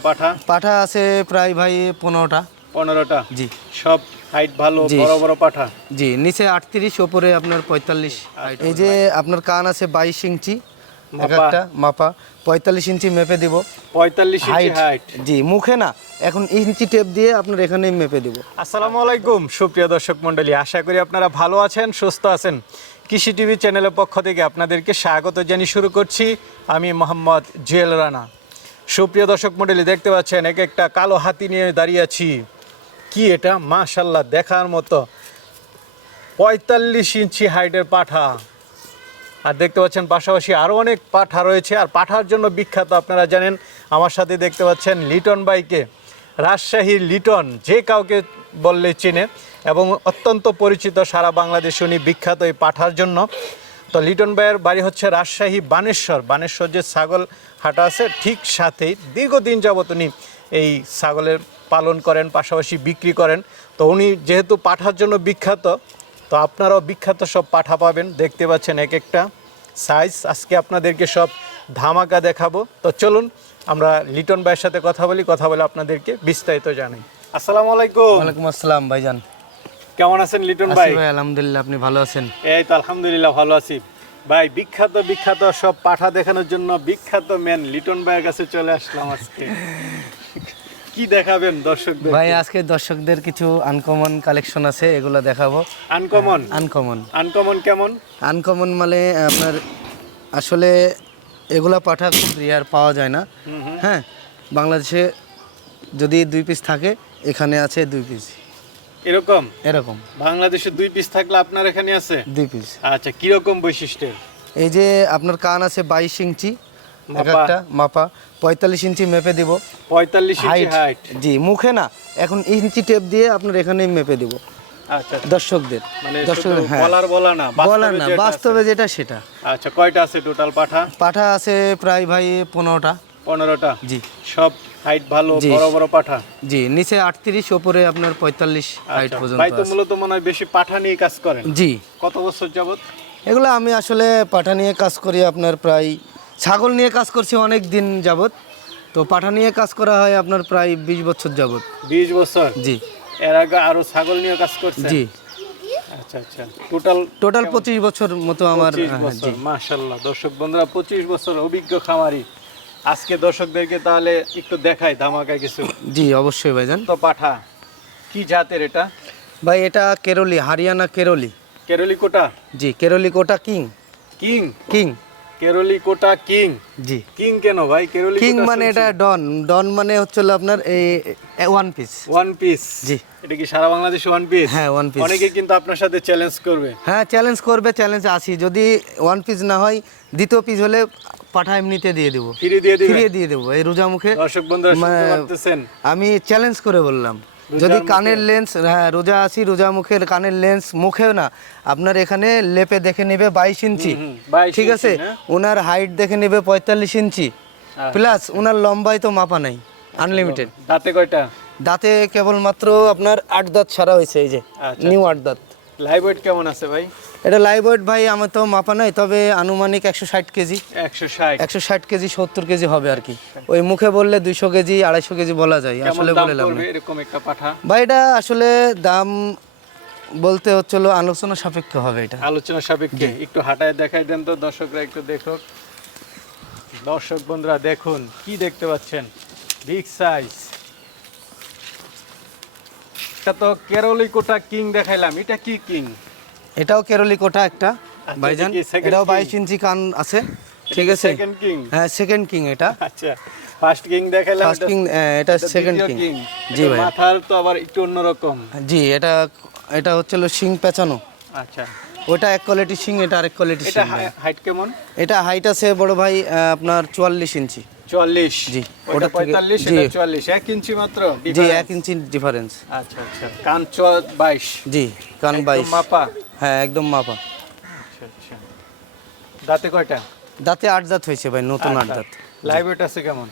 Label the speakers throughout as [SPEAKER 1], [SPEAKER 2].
[SPEAKER 1] পাঠা?
[SPEAKER 2] পাঠা আছে প্রায় ভাই পনেরোটা।
[SPEAKER 1] পনেরোটা?
[SPEAKER 2] জি।
[SPEAKER 1] সব হাইট ভালো বড় বড় পাঠা?
[SPEAKER 2] জি নিচে আটত্রিশ ওপরে আপনার পঁয়তাল্লিশ এই যে আপনার কান আছে বাইশ ইঞ্চি একটা মাপা পঁয়তাল্লিশ ইঞ্চি মেপে দিব।
[SPEAKER 1] পঁয়তাল্লিশ
[SPEAKER 2] হাইট
[SPEAKER 1] হাইট
[SPEAKER 2] জি মুখে না এখন ইঞ্চি টেপ দিয়ে আপনার এখানে মেপে দিব।
[SPEAKER 1] আসসালামু আলাইকুম সুপ্রিয় দর্শক মণ্ডলী আশা করি আপনারা ভালো আছেন সুস্থ আছেন। কৃষি টিভি চ্যানেলের পক্ষ থেকে আপনাদেরকে স্বাগত জানিয়ে শুরু করছি। আমি মোহাম্মদ জুয়েল রানা। সুপ্রিয় দর্শক মণ্ডলী দেখতে পাচ্ছেন, এক একটা কালো হাতি নিয়ে দাঁড়িয়ে আছি। কি এটা? মাশাল্লাহ দেখার মতো। পঁয়তাল্লিশ ইঞ্চি হাইটের পাঠা। আর দেখতে পাচ্ছেন, পাশাপাশি আরও অনেক পাঠা রয়েছে। আর পাঠার জন্য বিখ্যাত আপনারা জানেন, আমার সাথে দেখতে পাচ্ছেন লিটন বাইকে রাজশাহীর লিটন, যে কাউকে বললে চিনে। এবং অত্যন্ত পরিচিত সারা বাংলাদেশ উনি বিখ্যাত এই পাঠার জন্য। তো লিটন ভাইয়ের বাড়ি হচ্ছে রাজশাহী বানেশ্বর। বানেশ্বর যে ছাগল হাটা আছে, ঠিক সাথেই দীর্ঘদিন যাবত উনি এই ছাগলের পালন করেন, পাশাপাশি বিক্রি করেন। তো উনি যেহেতু পাঠার জন্য বিখ্যাত, তো আপনারাও বিখ্যাত সব পাঠা পাবেন। দেখতে পাচ্ছেন এক একটা সাইজ আজকে আপনাদেরকে সব ধামাকা দেখাবো। তো চলুন, আমরা লিটন ভাইয়ের সাথে কথা বলি, কথা বলে আপনাদেরকে বিস্তারিত জানাই। আসসালামু আলাইকুম।
[SPEAKER 2] ওয়ালাইকুম আসসালাম, ভাইজান।
[SPEAKER 1] কেমন আছেন লিটন ভাই?
[SPEAKER 2] আলহামদুলিল্লাহ আপনি ভালো আছেন?
[SPEAKER 1] এই তো আলহামদুলিল্লাহ ভালো আছি। ভাই বিখ্যাত বিখ্যাত সব পাঠা দেখানোর জন্য বিখ্যাত ম্যান লিটন ভাইয়ের কাছে চলে আসলাম আজকে। কি দেখাবেন দর্শকদের
[SPEAKER 2] ভাই আজকে দর্শকদের কিছু আনকমন কালেকশন আছে এগুলো দেখাবো।
[SPEAKER 1] আনকমন
[SPEAKER 2] আনকমন
[SPEAKER 1] আনকমন কেমন?
[SPEAKER 2] আনকমন মানে আপনার আসলে এগুলা পাঠা খুব রিয়ার পাওয়া যায় না। হ্যাঁ বাংলাদেশে যদি দুই পিস থাকে এখানে আছে দুই পিস
[SPEAKER 1] এরকম?
[SPEAKER 2] এরকম।
[SPEAKER 1] বাংলাদেশে দুই পিস থাকলে আপনার এখানে আছে?
[SPEAKER 2] দুই পিস
[SPEAKER 1] আচ্ছা কীরকম বৈশিষ্ট্যের?
[SPEAKER 2] এই যে আপনার কান আছে বাইশ ইঞ্চি? একটা মাপা। পঁয়তাল্লিশ ইঞ্চি মেপে দিব।
[SPEAKER 1] পঁয়তাল্লিশ ইঞ্চি
[SPEAKER 2] হাইট জি মুখে না এখন ইঞ্চি টেপ দিয়ে আপনার এখানে মেপে দিব।
[SPEAKER 1] আচ্ছা।
[SPEAKER 2] দর্শকদের।
[SPEAKER 1] মানে
[SPEAKER 2] দর্শক হ্যাঁ।
[SPEAKER 1] বলার বলা না বাস্তবে
[SPEAKER 2] না বাস্তবে যেটা সেটা।
[SPEAKER 1] আচ্ছা কয়টা আছে টোটাল পাঠা?
[SPEAKER 2] পাঠা আছে প্রায় ভাই পনেরোটা।
[SPEAKER 1] পনেরোটা?
[SPEAKER 2] জি।
[SPEAKER 1] সব হাইট ভালো। বড় বড় পাঠা।
[SPEAKER 2] জি নিচে আটত্রিশ ওপরে আপনার পঁয়তাল্লিশ হাইট
[SPEAKER 1] আচ্ছা,
[SPEAKER 2] পর্যন্ত
[SPEAKER 1] ভাই তো মূলত মনে হয় বেশি পাঠা নিয়ে কাজ করেন।
[SPEAKER 2] জি।
[SPEAKER 1] কত বছর যাবত
[SPEAKER 2] এগুলো আমি আসলে পাঠা নিয়ে কাজ করি আপনার প্রায় ছাগল নিয়ে কাজ করছি অনেক দিন যাবত তো পাঠা নিয়ে কাজ করা হয় আপনার প্রায় বিশ বছর যাবত
[SPEAKER 1] বিশ বছর?
[SPEAKER 2] জি।
[SPEAKER 1] এর আগে আরও ছাগল নিয়ে কাজ করছেন?
[SPEAKER 2] জি।
[SPEAKER 1] আচ্ছা আচ্ছা। টোটাল
[SPEAKER 2] টোটাল পঁচিশ বছর মতো আমার হ্যাঁ, জি।
[SPEAKER 1] মাশাল্লাহ দর্শক বন্ধুরা পঁচিশ বছর অভিজ্ঞ খামারি। আজকে দর্শকদেরকে তাহলে একটু দেখাই ধামাকা কিছু।
[SPEAKER 2] জি অবশ্যই ভাইজান।
[SPEAKER 1] তো পাঠা কি জাতের এটা?
[SPEAKER 2] ভাই এটা কেরলি হারিয়ানা কেরলি।
[SPEAKER 1] কেরলি কোটা?
[SPEAKER 2] জি কেরলি কোটা কিং।
[SPEAKER 1] কিং?
[SPEAKER 2] কিং।
[SPEAKER 1] কেরলি কোটা কিং।
[SPEAKER 2] জি।
[SPEAKER 1] কিং কেন ভাই? কেরলি
[SPEAKER 2] কিং মানে এটা ডন। ডন মানে হচ্ছে আপনার এই ওয়ান পিস
[SPEAKER 1] ওয়ান পিস
[SPEAKER 2] জি।
[SPEAKER 1] এটা কি সারা বাংলাদেশে ওয়ান পিস
[SPEAKER 2] হ্যাঁ ওয়ান পিস
[SPEAKER 1] অনেকে কিন্তু আপনার সাথে চ্যালেঞ্জ করবে।
[SPEAKER 2] হ্যাঁ চ্যালেঞ্জ করবে চ্যালেঞ্জ আসি। যদি ওয়ান পিস না হয় দ্বিতীয় পিস হলে পাঠা এমনিতে দিয়ে দেবো। ফিরিয়ে দিয়ে দেবো। এই রোজা মুখে
[SPEAKER 1] দর্শক বন্ধুরা
[SPEAKER 2] আমি চ্যালেঞ্জ করে বললাম। যদি কানের লেন্স হ্যাঁ রোজা আছি রোজা মুখের কানের লেন্স মুখেও না। আপনার এখানে লেপে দেখে নেবে বাইশ ইঞ্চি। ঠিক আছে। ওনার হাইট দেখে নেবে পঁয়তাল্লিশ ইঞ্চি। প্লাস ওনার লম্বাই তো মাপা নাই। আনলিমিটেড
[SPEAKER 1] দাঁতে কয়টা?
[SPEAKER 2] দাঁতে কেবলমাত্র আপনার আট দাঁত ছাড়া হয়েছে এই যে।
[SPEAKER 1] আচ্ছা,
[SPEAKER 2] নিউ আট দাঁত।
[SPEAKER 1] লাইভ ওয়েট কেমন আছে ভাই?
[SPEAKER 2] এটা লাইভ ওয়েট ভাই আমার তো মাপা নাই তবে আনুমানিক একশো ষাট কেজি।
[SPEAKER 1] একশো ষাট।
[SPEAKER 2] একশো ষাট কেজি সত্তর কেজি হবে আর কি। ওই মুখে বললে দুইশো কেজি আড়াইশো কেজি বলা যায় আসলে বলে লাভ।
[SPEAKER 1] এরকম একটা পাঠা?
[SPEAKER 2] ভাই এটা আসলে দাম বলতে হচ্ছিল আলোচনা সাপেক্ষ হবে এটা।
[SPEAKER 1] আলোচনা সাপেক্ষে। একটু হাঁটায় দেখাই দেন তো দর্শকরা একটু দেখুক। দর্শক বন্ধুরা দেখুন কি দেখতে পাচ্ছেন? বিগ সাইজ এটা তো কেরলি কোটা কিং দেখাইলাম এটা কি কিং?
[SPEAKER 2] এটাও কেরলি কোটা একটা
[SPEAKER 1] আচ্ছা,
[SPEAKER 2] ভাইজান।
[SPEAKER 1] এটা
[SPEAKER 2] এটাও বাইশ ইঞ্চি কান আছে ঠিক আছে?
[SPEAKER 1] সেকেন্ড কিং
[SPEAKER 2] হ্যাঁ সেকেন্ড কিং এটা।
[SPEAKER 1] আচ্ছা ফার্স্ট কিং দেখাইলাম
[SPEAKER 2] ফার্স্ট কিং এটা সেকেন্ড কিং জি ভাই
[SPEAKER 1] মাথার তো আবার একটু অন্যরকম।
[SPEAKER 2] জি এটা এটা হচ্ছিল শিং পেঁচানো।
[SPEAKER 1] আচ্ছা।
[SPEAKER 2] ওটা এক কোয়ালিটি শিং এটা আরেক কোয়ালিটি
[SPEAKER 1] এটা
[SPEAKER 2] শিং ভাই।
[SPEAKER 1] হাইট কেমন?
[SPEAKER 2] এটা হাইট আছে বড় ভাই আপনার চুয়াল্লিশ ইঞ্চি।
[SPEAKER 1] চুয়াল্লিশ।
[SPEAKER 2] জি,
[SPEAKER 1] ওটা পঁয়তাল্লিশ
[SPEAKER 2] জি।
[SPEAKER 1] চুয়াল্লিশ। এক ইঞ্চি মাত্র
[SPEAKER 2] জি এক ইঞ্চি ডিফারেন্স
[SPEAKER 1] আচ্ছা আচ্ছা। কান বাইশ।
[SPEAKER 2] জি কান বাইশ।
[SPEAKER 1] মাপা?
[SPEAKER 2] হ্যাঁ একদম মাপা।
[SPEAKER 1] আচ্ছা আচ্ছা। দাঁতে কয়টা?
[SPEAKER 2] দাঁতে আট দাঁত হয়েছে ভাই নতুন আট দাঁত।
[SPEAKER 1] লাইভ ওয়েট আছে কেমন?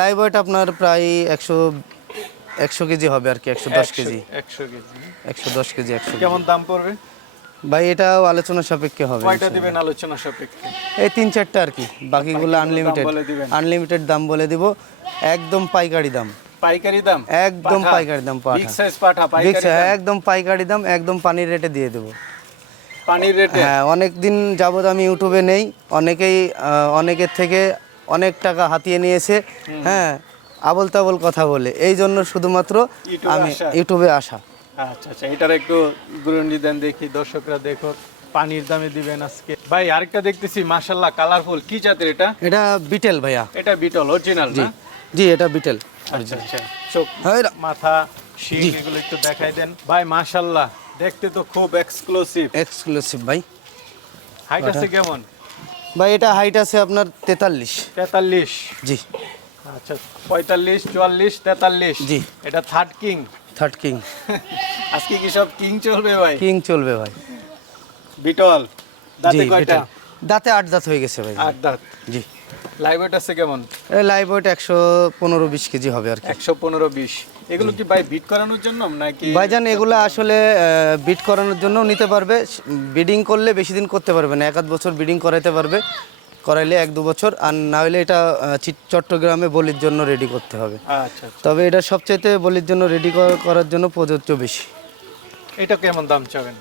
[SPEAKER 2] লাইভ ওয়েট আপনার প্রায় একশো একশো কেজি হবে আর কি একশো দশ কেজি।
[SPEAKER 1] একশো কেজি।
[SPEAKER 2] একশো দশ কেজি একশো
[SPEAKER 1] কেমন দাম পড়বে?
[SPEAKER 2] ভাই এটাও আলোচনা সাপেক্ষে হবে
[SPEAKER 1] কয়টা দিবেন আলোচনা সাপেক্ষে?
[SPEAKER 2] এই তিন চারটা আর কি বাকিগুলো আনলিমিটেড আনলিমিটেড দাম বলে দিব একদম পাইকারি দাম।
[SPEAKER 1] পাইকারি দাম?
[SPEAKER 2] একদম পাইকারি দাম পাঠা।
[SPEAKER 1] বিগ সাইজ পাঠা পাইকারি দাম?
[SPEAKER 2] একদম পাইকারি দাম একদম পানির রেটে দিয়ে দেবো।
[SPEAKER 1] পানির রেটে
[SPEAKER 2] হ্যাঁ অনেক দিন যাবত আমি ইউটিউবে নেই অনেকেই অনেকের থেকে অনেক টাকা হাতিয়ে নিয়েছে হ্যাঁ আবল তাবল কথা বলে। এই জন্য শুধুমাত্র আমি ইউটিউবে আসা।
[SPEAKER 1] আচ্ছা আচ্ছা এটার একটু গুরুন্ডি দেন দেখি দর্শকরা দেখো পানির দামে দিবেন আজকে। ভাই আরেকটা দেখতেছি মাশাল্লাহ কালারফুল। কি জাতের এটা?
[SPEAKER 2] এটা বিটেল ভাইয়া।
[SPEAKER 1] এটা বিটল অরিজিনাল না?
[SPEAKER 2] জি এটা বিটেল।
[SPEAKER 1] আচ্ছা আচ্ছা চোখ
[SPEAKER 2] হ্যাঁ,
[SPEAKER 1] মাথা শিং এগুলো একটু দেখাই দেন। ভাই মাশাল্লাহ দেখতে তো খুব এক্সক্লুসিভ
[SPEAKER 2] এক্সক্লুসিভ ভাই।
[SPEAKER 1] হাইট আছে কেমন?
[SPEAKER 2] ভাই এটা হাইট আছে আপনার তেতাল্লিশ।
[SPEAKER 1] তেতাল্লিশ?
[SPEAKER 2] জি।
[SPEAKER 1] আচ্ছা পঁয়তাল্লিশ চুয়াল্লিশ তেতাল্লিশ?
[SPEAKER 2] জি।
[SPEAKER 1] এটা থার্ড কিং
[SPEAKER 2] থার্ড কিং
[SPEAKER 1] আজকে কি সব কিং চলবে ভাই?
[SPEAKER 2] কিং চলবে ভাই।
[SPEAKER 1] বিটল দাঁতে কয়টা?
[SPEAKER 2] দাঁতে আট দাঁত হয়ে গেছে ভাই।
[SPEAKER 1] আট দাঁত।
[SPEAKER 2] জি।
[SPEAKER 1] লাইভ ওয়েট আছে কেমন?
[SPEAKER 2] লাইভ ওয়েট একশো পনেরো বিশ কেজি হবে আর কি।
[SPEAKER 1] একশো পনেরো বিশ। এগুলো কি ভাই বিট করানোর জন্য নাকি
[SPEAKER 2] ভাইজান এগুলো আসলে বিট করানোর জন্য নিতে পারবে। বিডিং করলে বেশি দিন করতে পারবে না। এক আধ বছর বিডিং করাইতে পারবে। করাইলে এক দু বছর আর না হলে এটা চট্টগ্রামে বলির জন্য রেডি করতে হবে।
[SPEAKER 1] আচ্ছা আচ্ছা।
[SPEAKER 2] তবে এটা সবচাইতে বলির জন্য রেডি করার জন্য প্রযোজ্য বেশি।
[SPEAKER 1] এটা কেমন দাম চাবেন?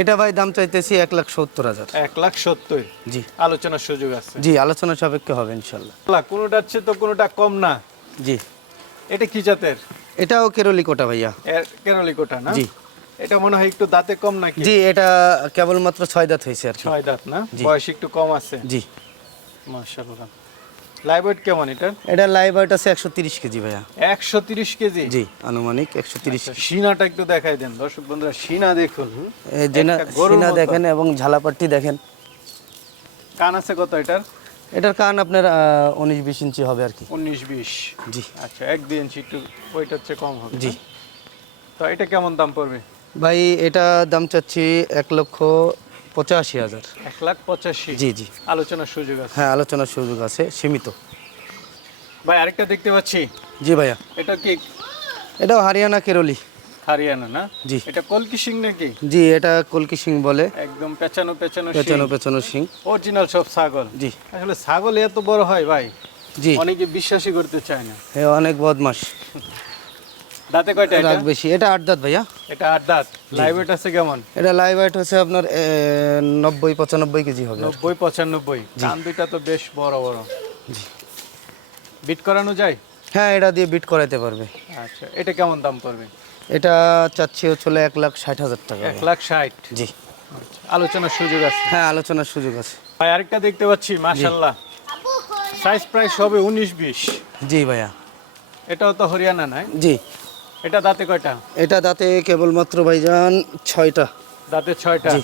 [SPEAKER 2] এটা ভাই দাম চাইতেছি এক লাখ সত্তর হাজার।
[SPEAKER 1] এক লাখ সত্তর?
[SPEAKER 2] জি।
[SPEAKER 1] আলোচনার সুযোগ আছে।
[SPEAKER 2] জি আলোচনা সাপেক্ষে হবে ইনশাল্লাহ।
[SPEAKER 1] কোনোটার চেয়ে তো কোনোটা কম না।
[SPEAKER 2] জি।
[SPEAKER 1] এটা কি জাতের?
[SPEAKER 2] এটাও কেরলি কোটা ভাইয়া।
[SPEAKER 1] কেরলি কোটা না?
[SPEAKER 2] জি।
[SPEAKER 1] এটা মনে হয় একটু দাঁতে কম নাকি?
[SPEAKER 2] জি এটা কেবলমাত্র ছয় দাঁত হয়েছে আর
[SPEAKER 1] ছয় দাঁত না? বয়স একটু কম আছে।
[SPEAKER 2] জি।
[SPEAKER 1] মাশাআল্লাহ। লাইভ ওয়েট কেমন এটা?
[SPEAKER 2] এটা লাইভ ওয়েট আছে একশো তিরিশ কেজি ভাইয়া।
[SPEAKER 1] একশো তিরিশ কেজি?
[SPEAKER 2] জি আনুমানিক একশো তিরিশ
[SPEAKER 1] আচ্ছা, সিনাটা একটু দেখাই দেন। দর্শক বন্ধুরা সিনা দেখুন। একটা গরুর
[SPEAKER 2] সিনা দেখেন এবং ঝালাপাট্টি দেখেন।
[SPEAKER 1] কান আছে কত এটার?
[SPEAKER 2] এটার কান আপনার উনিশ বিশ ইঞ্চি হবে আর কি।
[SPEAKER 1] উনিশ বিশ
[SPEAKER 2] জি।
[SPEAKER 1] আচ্ছা এক দুই ইঞ্চি একটু ওইটা হচ্ছে কম হবে
[SPEAKER 2] জি।
[SPEAKER 1] তো এটা কেমন দাম পড়বে?
[SPEAKER 2] ভাই এটা দাম চাচ্ছি এক লক্ষ পঁচাশি হাজার।
[SPEAKER 1] এক লাখ পঁচাশি।
[SPEAKER 2] জি জি।
[SPEAKER 1] আলোচনার সুযোগ আছে।
[SPEAKER 2] হ্যাঁ আলোচনার সুযোগ আছে সীমিত।
[SPEAKER 1] ভাই আরেকটা দেখতে পাচ্ছি।
[SPEAKER 2] জি ভাইয়া।
[SPEAKER 1] এটা কি?
[SPEAKER 2] এটাও হারিয়ানা কেরলি।
[SPEAKER 1] হারিয়ানা না?
[SPEAKER 2] জি।
[SPEAKER 1] এটা কলকি সিং নাকি?
[SPEAKER 2] জি এটা কলকি সিং বলে।
[SPEAKER 1] একদম পেছানো পেছানো
[SPEAKER 2] পেছানো পেছানো সিং।
[SPEAKER 1] অরিজিনাল সব ছাগল।
[SPEAKER 2] জি।
[SPEAKER 1] আসলে ছাগল এত বড় হয় ভাই।
[SPEAKER 2] জি।
[SPEAKER 1] অনেকে বিশ্বাসই করতে চায় না।
[SPEAKER 2] এ অনেক বদমাস
[SPEAKER 1] দাঁতে কয়টা এটা?
[SPEAKER 2] বেশি। এটা আট দাঁত ভাইয়া।
[SPEAKER 1] এটা আট দাঁত। লাইভ ওয়েট আছে কেমন?
[SPEAKER 2] এটা লাইভ ওয়েট হচ্ছে আপনার এ, নব্বই পঁচানব্বই কেজি হবে। আর কি।
[SPEAKER 1] নব্বই পঁচানব্বই। কান দুইটা তো বেশ বড় বড়।
[SPEAKER 2] জি।
[SPEAKER 1] বিট করানো যায়?
[SPEAKER 2] হ্যাঁ এটা দিয়ে বিট করাইতে পারবে।
[SPEAKER 1] আচ্ছা এটা কেমন দাম পড়বে?
[SPEAKER 2] এটা চাচ্ছি হচ্ছে এক লাখ ষাট হাজার টাকা
[SPEAKER 1] এক লাখ ষাট?
[SPEAKER 2] জি।
[SPEAKER 1] আচ্ছা, আলোচনার সুযোগ আছে।
[SPEAKER 2] হ্যাঁ আলোচনার সুযোগ আছে।
[SPEAKER 1] ভাই আরেকটা দেখতে পাচ্ছি মাশাল্লাহ সাইজ প্রাইস হবে উনিশ বিশ।
[SPEAKER 2] জি ভাইয়া।
[SPEAKER 1] এটাও তো হরিয়ানা নাই?
[SPEAKER 2] জি।
[SPEAKER 1] এটা দাঁতে কয়টা?
[SPEAKER 2] এটা দাঁতে কেবলমাত্র ভাইজান ছয়টা।
[SPEAKER 1] দাঁতে ছয়টা?
[SPEAKER 2] জি।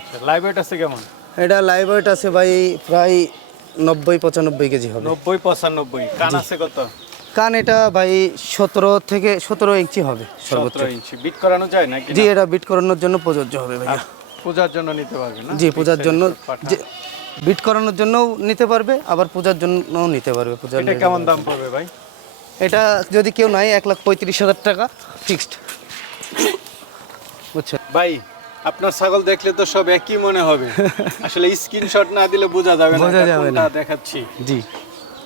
[SPEAKER 1] আচ্ছা লাইভ ওয়েট আছে কেমন?
[SPEAKER 2] এটা লাইভ ওয়েট আছে ভাই প্রায় নব্বই পঁচানব্বই কেজি হবে।
[SPEAKER 1] নব্বই পঁচানব্বই। কান আছে কত?
[SPEAKER 2] কান এটা ভাই সতেরো থেকে সতেরো ইঞ্চি হবে সর্বোচ্চ।
[SPEAKER 1] ইঞ্চি। বিট করানো যায় নাকি
[SPEAKER 2] জি এটা বিট করানোর জন্য প্রযোজ্য হবে ভাইয়া।
[SPEAKER 1] পূজার জন্য নিতে পারবে না?
[SPEAKER 2] জি পূজার জন্য যে বিট করানোর জন্যও নিতে পারবে আবার পূজার জন্যও নিতে পারবে পূজার
[SPEAKER 1] এটা কেমন দাম পড়বে ভাই?
[SPEAKER 2] এটা যদি কেউ নাই এক লাখ পঁয়ত্রিশ হাজার টাকা ফিক্সড বুঝছেন
[SPEAKER 1] ভাই আপনার ছাগল দেখলে তো সব একই মনে হবে। আসলে স্ক্রিনশট না দিলে বোঝা যাবে না
[SPEAKER 2] বোঝা যাবে
[SPEAKER 1] কোনটা
[SPEAKER 2] না।
[SPEAKER 1] দেখাচ্ছি।
[SPEAKER 2] জি।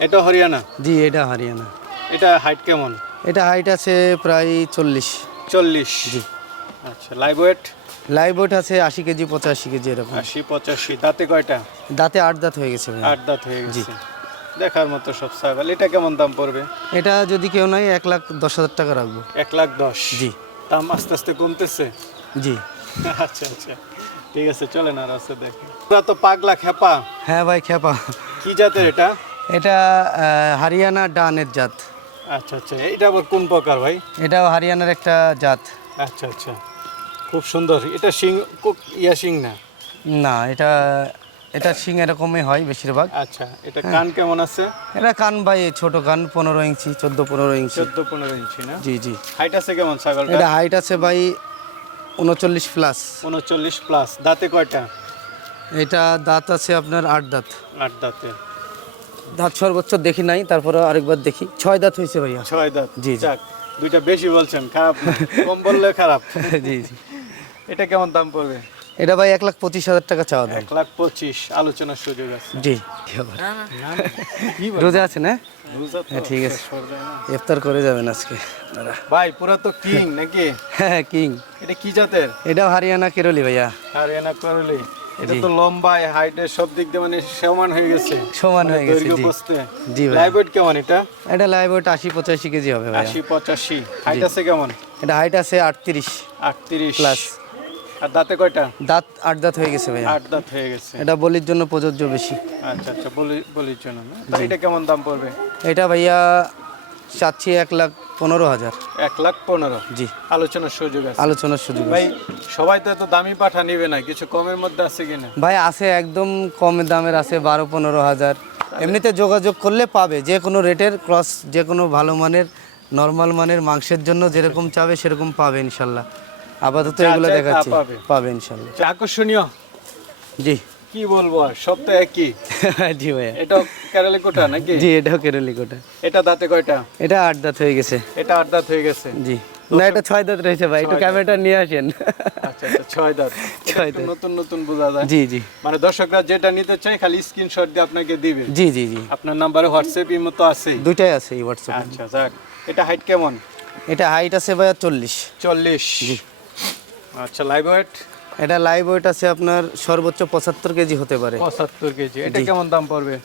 [SPEAKER 1] এটা হরিয়ানা?
[SPEAKER 2] জি এটা হারিয়ানা।
[SPEAKER 1] এটা হাইট কেমন?
[SPEAKER 2] এটা হাইট আছে প্রায় চল্লিশ।
[SPEAKER 1] চল্লিশ?
[SPEAKER 2] জি।
[SPEAKER 1] আচ্ছা লাইভ ওয়েট
[SPEAKER 2] লাইভ ওয়েট আছে আশি কেজি পঁচাশি কেজি এরকম।
[SPEAKER 1] আশি পঁচাশি। দাঁতে কয়টা?
[SPEAKER 2] দাঁতে আট দাঁত হয়ে গেছে
[SPEAKER 1] আট দাঁত হয়ে গেছে। দেখার মতো সব ছাগল। এটা কেমন দাম পড়বে?
[SPEAKER 2] এটা যদি কেউ নাই এক লাখ দশ হাজার টাকা রাখব।
[SPEAKER 1] এক লাখ দশ?
[SPEAKER 2] জি।
[SPEAKER 1] দাম আস্তে আস্তে কমতেছে?
[SPEAKER 2] জি।
[SPEAKER 1] আচ্ছা আচ্ছা। ঠিক আছে চলেন আর আছে দেখি। পুরা তো পাগলা খেপা।
[SPEAKER 2] হ্যাঁ ভাই খেপা।
[SPEAKER 1] কি জাতের এটা?
[SPEAKER 2] এটা হারিয়ানা ডানের জাত।
[SPEAKER 1] আচ্ছা আচ্ছা। এটা আবার কোন প্রকার ভাই?
[SPEAKER 2] এটাও হারিয়ানার একটা জাত।
[SPEAKER 1] আচ্ছা আচ্ছা। খুব সুন্দর। এটা সিং ইয়া সিং না?
[SPEAKER 2] না এটা এটা শিং এরকমই হয় বেশিরভাগ।
[SPEAKER 1] আচ্ছা এটা কান কেমন আছে?
[SPEAKER 2] এটা কান ভাই ছোট কান পনেরো ইঞ্চি চোদ্দ পনেরো ইঞ্চি।
[SPEAKER 1] চোদ্দ পনেরো ইঞ্চি না?
[SPEAKER 2] জি জি।
[SPEAKER 1] হাইট আছে কেমন ছাগলটা
[SPEAKER 2] এটা হাইট আছে ভাই উনচল্লিশ প্লাস
[SPEAKER 1] উনচল্লিশ প্লাস দাঁতে কয়টা?
[SPEAKER 2] এটা দাঁত আছে আপনার আট দাঁত।
[SPEAKER 1] আট দাঁতে।
[SPEAKER 2] দাঁত সর্বোচ্চ দেখি নাই তারপরে আরেকবার দেখি। ছয় দাঁত হয়েছে ভাইয়া।
[SPEAKER 1] ছয় দাঁত।
[SPEAKER 2] জি, জি।
[SPEAKER 1] যাক দুইটা বেশি বলছেন খারাপ কম বললে খারাপ।
[SPEAKER 2] জি জি।
[SPEAKER 1] এটা কেমন দাম পড়বে?
[SPEAKER 2] এটা ভাই এক লাখ পঁচিশ হাজার টাকা চাওয়া দাম।
[SPEAKER 1] এক লাখ পঁচিশ আলোচনার সুযোগ আছে।
[SPEAKER 2] জি। রোজা আছে না? হ্যাঁ, ঠিক আছে। ইফতার করে যাবেন আজকে।
[SPEAKER 1] ভাই পুরা তো কিং নাকি?
[SPEAKER 2] হ্যাঁ কিং।
[SPEAKER 1] এটা কি জাতের?
[SPEAKER 2] এটাও হারিয়ানা কেরলি ভাইয়া।
[SPEAKER 1] হারিয়ানা করলি। এটা তো লম্বায় হাইটে সব দিক দিয়ে মানে সমান হয়ে গেছে।
[SPEAKER 2] সমান হয়ে গেছে জি। জি ভাই
[SPEAKER 1] লাইভ ওয়েট কেমন এটা?
[SPEAKER 2] এটা লাইভ ওয়েট আশি পঁচাশি কেজি হবে ভাইয়া।
[SPEAKER 1] আশি পঁচাশি। হাইট আছে কেমন?
[SPEAKER 2] এটা হাইট আছে আটত্রিশ
[SPEAKER 1] আটত্রিশ।
[SPEAKER 2] প্লাস
[SPEAKER 1] আর দাঁতে কয়টা?
[SPEAKER 2] দাঁত আট দাঁত হয়ে গেছে ভাইয়া।
[SPEAKER 1] আট দাঁত হয়ে গেছে।
[SPEAKER 2] এটা বলির জন্য প্রযোজ্য বেশি।
[SPEAKER 1] আচ্ছা আচ্ছা বলি বলির জন্য না? তা এটা কেমন দাম পড়বে?
[SPEAKER 2] এটা ভাইয়া চাচ্ছি এক লাখ পনেরো হাজার।
[SPEAKER 1] এক লাখ পনেরো?
[SPEAKER 2] জি।
[SPEAKER 1] আলোচনার সুযোগ আছে।
[SPEAKER 2] আলোচনার সুযোগ
[SPEAKER 1] ভাই সবাই তো এত দামি পাঠা নিবে না কিছু কমের মধ্যে আছে কিনা
[SPEAKER 2] ভাই আছে একদম কম দামের আছে বারো পনেরো হাজার। এমনিতে যোগাযোগ করলে পাবে যে কোনো রেটের ক্রস যে কোনো ভালো মানের নর্মাল মানের মাংসের জন্য যেরকম চাবে সেরকম পাবে ইনশাল্লাহ। আপাতত এগুলো দেখাচ্ছি।
[SPEAKER 1] পাবে।
[SPEAKER 2] ইনশাল্লাহ।
[SPEAKER 1] আকর্ষণীয়।
[SPEAKER 2] জি।
[SPEAKER 1] কি বলব আর সব তো একই।
[SPEAKER 2] জি ভাইয়া।
[SPEAKER 1] এটা কেরালে কোটা নাকি?
[SPEAKER 2] জি এটাও কেরলি কোটা
[SPEAKER 1] এটা দাঁতে কয়টা?
[SPEAKER 2] এটা আট দাঁত হয়ে গেছে।
[SPEAKER 1] এটা আট দাঁত হয়ে গেছে।
[SPEAKER 2] জি। না এটা ছয় দাঁত রয়েছে ভাই একটু ক্যামেরাটা নিয়ে আসেন।
[SPEAKER 1] আচ্ছা আচ্ছা ছয় দাঁত।
[SPEAKER 2] ছয় দাঁত।
[SPEAKER 1] নতুন নতুন বোঝা যায়।
[SPEAKER 2] জি জি।
[SPEAKER 1] মানে দর্শকরা যেটা নিতে চায় খালি স্ক্রিনশট দিয়ে আপনাকে দিবে।
[SPEAKER 2] জি জি জি।
[SPEAKER 1] আপনার নাম্বারে হোয়াটসঅ্যাপ ইমো তো আছেই।
[SPEAKER 2] দুইটাই আছে এই হোয়াটসঅ্যাপ
[SPEAKER 1] আচ্ছা যাক। এটা হাইট কেমন?
[SPEAKER 2] এটা হাইট আছে ভাইয়া চল্লিশ।
[SPEAKER 1] চল্লিশ। আচ্ছা লাইভ ওয়েট
[SPEAKER 2] এটা লাইভ ওয়েট আছে আপনার সর্বোচ্চ পঁচাত্তর কেজি হতে পারে।
[SPEAKER 1] পঁচাত্তর কেজি। এটা কেমন দাম পড়বে?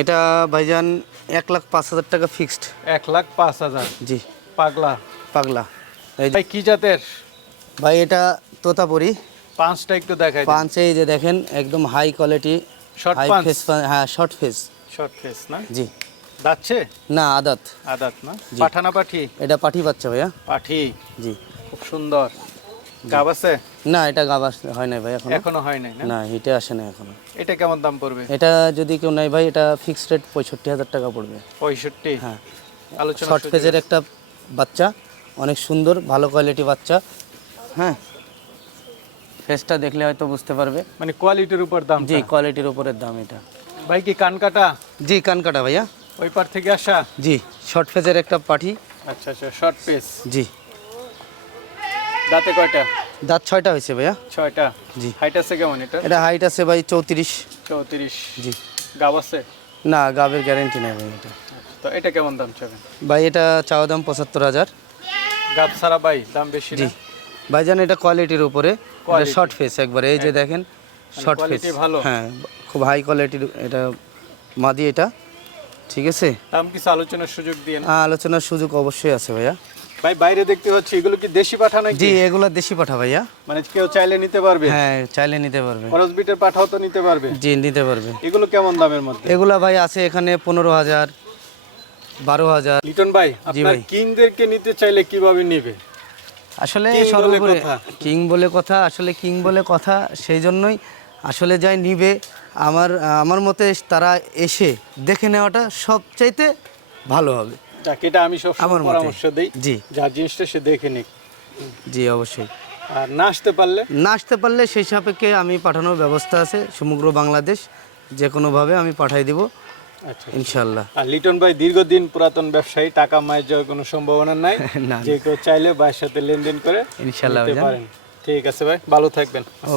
[SPEAKER 2] এটা ভাইজান এক লাখ পাঁচ হাজার টাকা ফিক্সড
[SPEAKER 1] এক লাখ পাঁচ হাজার?
[SPEAKER 2] জি।
[SPEAKER 1] পাগলা।
[SPEAKER 2] পাগলা।
[SPEAKER 1] ভাই কি জাতের?
[SPEAKER 2] ভাই এটা তোতাপুরি।
[SPEAKER 1] পাঁচটা একটু দেখাই
[SPEAKER 2] পাঁচে এই যে দেখেন একদম হাই কোয়ালিটি
[SPEAKER 1] শর্ট
[SPEAKER 2] ফেস হ্যাঁ শর্ট ফেস
[SPEAKER 1] শর্ট ফেস না?
[SPEAKER 2] জি।
[SPEAKER 1] যাচ্ছে
[SPEAKER 2] না আদাত।
[SPEAKER 1] আদাত না? পাঠানা পাঠি?
[SPEAKER 2] এটা পাঠি বাচ্চা ভাইয়া।
[SPEAKER 1] পাঠি।
[SPEAKER 2] জি।
[SPEAKER 1] খুব সুন্দর। গাব আছে?
[SPEAKER 2] না এটা গাবা হয় নাই ভাই এখন।
[SPEAKER 1] এখনও হয় নাই না?
[SPEAKER 2] না হিটে আসে না এখনও।
[SPEAKER 1] এটা কেমন দাম পড়বে?
[SPEAKER 2] এটা যদি কেউ নাই ভাই এটা ফিক্সড রেট পঁয়ষট্টি হাজার টাকা পড়বে।
[SPEAKER 1] পঁয়ষট্টি?
[SPEAKER 2] হ্যাঁ।
[SPEAKER 1] আলোচনা
[SPEAKER 2] শর্ট ফেজের একটা বাচ্চা অনেক সুন্দর ভালো কোয়ালিটি বাচ্চা। হ্যাঁ। ফেসটা দেখলে হয়তো বুঝতে পারবে।
[SPEAKER 1] মানে কোয়ালিটির উপর দাম
[SPEAKER 2] জি কোয়ালিটির উপরের দাম এটা।
[SPEAKER 1] ভাই কি কান কাটা?
[SPEAKER 2] জি কান কাটা ভাইয়া।
[SPEAKER 1] ওই পার থেকে আসা?
[SPEAKER 2] জি শর্ট ফেজের একটা পাঠি।
[SPEAKER 1] আচ্ছা আচ্ছা শর্ট পেস
[SPEAKER 2] জি।
[SPEAKER 1] দাঁতে কয়টা?
[SPEAKER 2] দাঁত ছয়টা হয়েছে ভাইয়া।
[SPEAKER 1] ছয়টা।
[SPEAKER 2] জি।
[SPEAKER 1] হাইট আছে কেমন এটা?
[SPEAKER 2] এটা হাইট আছে ভাই চৌত্রিশ।
[SPEAKER 1] চৌত্রিশ।
[SPEAKER 2] জি।
[SPEAKER 1] গাব আছে?
[SPEAKER 2] না গাবের গ্যারেন্টি নেই ভাই এটা।
[SPEAKER 1] তো এটা কেমন দাম চাবেন?
[SPEAKER 2] ভাই এটা চাওয়া দাম পঁচাত্তর হাজার।
[SPEAKER 1] গাব সারা ভাই দাম বেশি
[SPEAKER 2] জি। ভাইজান এটা কোয়ালিটির উপরে।
[SPEAKER 1] Quality।
[SPEAKER 2] শর্ট ফেস একবারে এই যে দেখেন শর্ট ফেস
[SPEAKER 1] ভালো?
[SPEAKER 2] হ্যাঁ খুব হাই কোয়ালিটির এটা মাদি এটা। ঠিক আছে?
[SPEAKER 1] দাম কিছু আলোচনার সুযোগ দিয়ে না?
[SPEAKER 2] আলোচনার সুযোগ অবশ্যই আছে ভাইয়া।
[SPEAKER 1] ভাই বাইরে দেখতে হচ্ছে এগুলো কি দেশি পাঠা নাকি?
[SPEAKER 2] জি এগুলো দেশি পাঠা ভাইয়া।
[SPEAKER 1] মানে কেউ চাইলে নিতে পারবে?
[SPEAKER 2] হ্যাঁ চাইলে নিতে পারবে।
[SPEAKER 1] খরচ বিটের পাঠাও তো নিতে পারবে?
[SPEAKER 2] জি নিতে পারবে।
[SPEAKER 1] এগুলো কেমন দামের মধ্যে?
[SPEAKER 2] এগুলা ভাই আছে এখানে পনেরো হাজার বারো হাজার।
[SPEAKER 1] লিটন ভাই আপনার
[SPEAKER 2] ভাই।
[SPEAKER 1] কিংদেরকে নিতে চাইলে কীভাবে নিবে?
[SPEAKER 2] আসলে সর্বোপরি কিং বলে কথা আসলে কিং বলে কথা সেই জন্যই আসলে যাই নিবে আমার আমার মতে তারা এসে দেখে নেওয়াটা সবচাইতে ভালো হবে।
[SPEAKER 1] যাক এটা আমি সব। পরামর্শ দেই।
[SPEAKER 2] জি।
[SPEAKER 1] যা জিনিসটা সে দেখে নিক।
[SPEAKER 2] জি অবশ্যই।
[SPEAKER 1] আর না আসতে পারলে?
[SPEAKER 2] না আসতে পারলে সেই সাপেক্ষে আমি পাঠানোর ব্যবস্থা আছে সমগ্র বাংলাদেশ যে কোনোভাবে আমি পাঠাই দিব।
[SPEAKER 1] আচ্ছা।
[SPEAKER 2] ইনশাল্লাহ
[SPEAKER 1] আর লিটন ভাই দীর্ঘদিন পুরাতন ব্যবসায়ী টাকা মায়ের যাওয়ার কোনো সম্ভাবনা নাই।
[SPEAKER 2] না
[SPEAKER 1] যে কেউ চাইলে ভাইয়ের সাথে লেনদেন করে
[SPEAKER 2] ইনশাল্লাহ
[SPEAKER 1] ঠিক আছে ভাই ভালো থাকবেন।